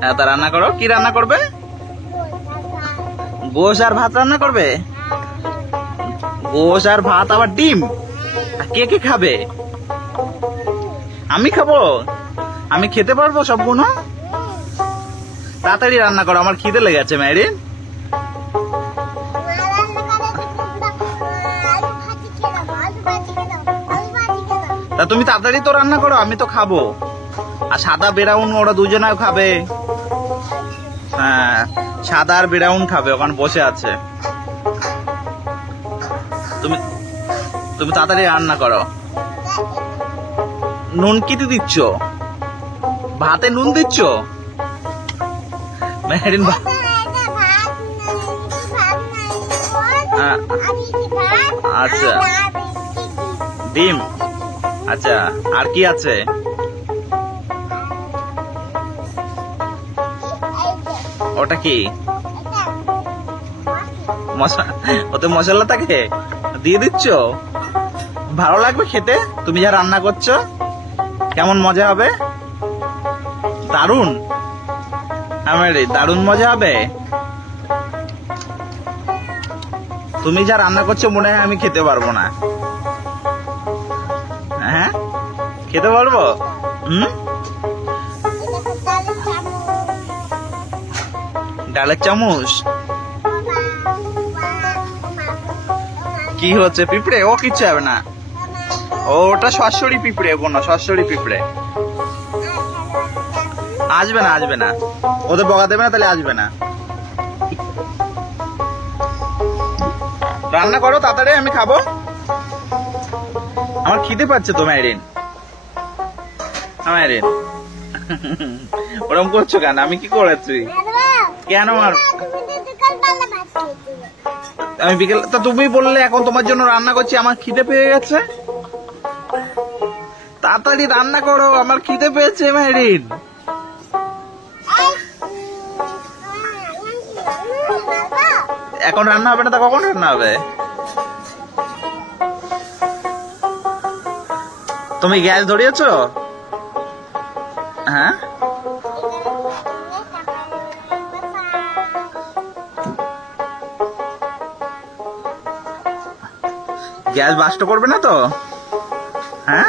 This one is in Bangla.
হ্যাঁ, তা রান্না করো। কি রান্না করবে? গোশ আর ভাত রান্না করবে? গোশ আর ভাত আবার ডিম? কে কে খাবে? আমি খাবো। আমি খেতে পারবো সবগুলো? তাড়াতাড়ি রান্না করো, আমার খিদে লেগেছে মেরিন। তা তুমি তাড়াতাড়ি তো রান্না করো, আমি তো খাবো। আর সাদা ব্রাউন ওরা দুজনেও খাবে। হ্যাঁ, সাদা আর ব্রাউন খাবে, ওখানে বসে আছে। তুমি তুমি তাড়াতাড়ি রান্না করো। নুন কি দিচ্ছ? ভাতে নুন দিচ্ছ? মেহেরিন আচ্ছা, ডিম। আচ্ছা, আর কি আছে? ওটা কি? ওতে মশলা থাকে, দিয়ে দিচ্ছ? ভালো লাগবে খেতে? তুমি যা রান্না করছো কেমন মজা হবে? দারুন। আমার দারুন মজা হবে। তুমি যা রান্না করছো মনে হয় আমি খেতে পারবো না। হ্যাঁ, খেতে পারবো। ডালের চামচ কি হচ্ছে? পিঁপড়ে? ও কিচ্ছু হবে না। ওটা সরাসরি পিঁপড়ে, কোনো সরাসরি পিঁপড়ে আসবে না, আসবে না। ওদের বকা দেবে না, তাহলে আসবে না। রান্না করো তাড়াতাড়ি, আমি খাবো। আমার খিদে পাচ্ছে তো মেরিন। মেরিন ওরকম করছো কেন? আমি কি করেছি? কেন? আমি বিকেল তা তুমি বললে এখন তোমার জন্য রান্না করছি, আমার খিদে পেয়ে গেছে। তাড়াতাড়ি রান্না করো, আমার খিদে পেয়েছে মেরিন। এখন রান্না হবে না, তা কখন রান্না হবে? তুমি গ্যাস ধরিয়েছো? হ্যাঁ, গ্যাস বাস্ট করবে না তো? হ্যাঁ।